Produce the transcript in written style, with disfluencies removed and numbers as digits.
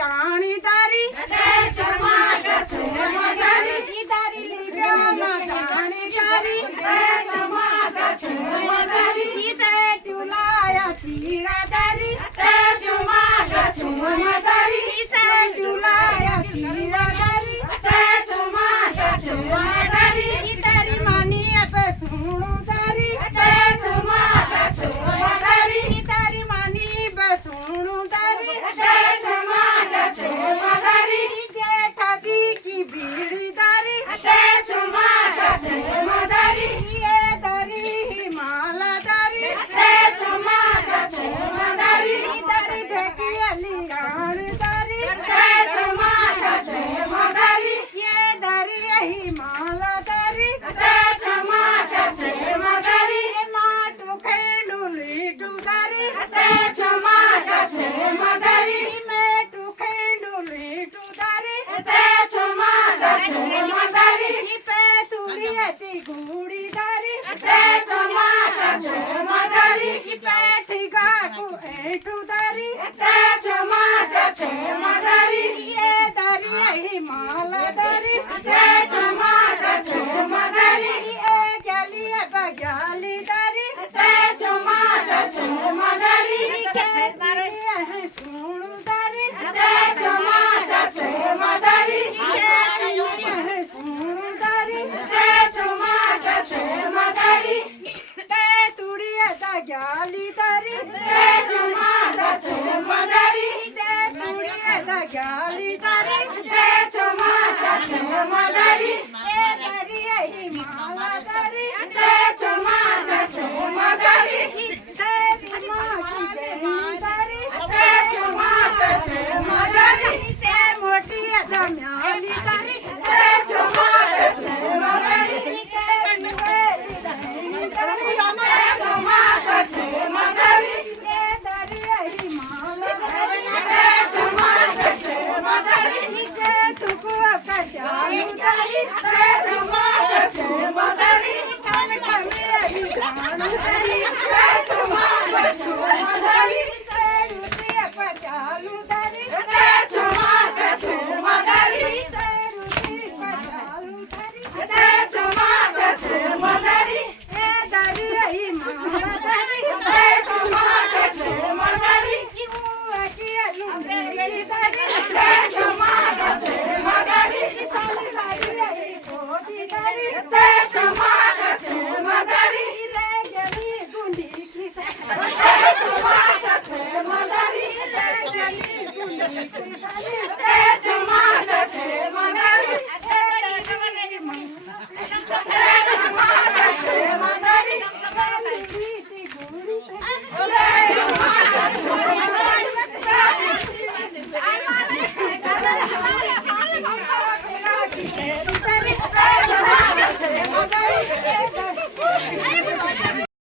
आणी दारी दारी लिव्याना जाणी दारी टुलाया सीड़ा दारी टुलाया सीड़ा दारी दारी मानी अब सुनो दारी दारी मानी बसुणु दारी जेठा जी की बीड़ी दारी ये दारी हिमाला दारी दारी देखी अलीरान दारी ये दारी हिमाला दारी माटू खेंडू लीटू दारी मेटू खेंडू लीटू दारी पे तुरी ती घोड़ी दारी पैठी गाकू एठू दारी ये दारी हिमाला दारी ये गली बगाली दारी सुणू दारी सुणू दारी तुड़ी गाली दारी गाली दारी हिमाला दारी मोटी म्याली दारी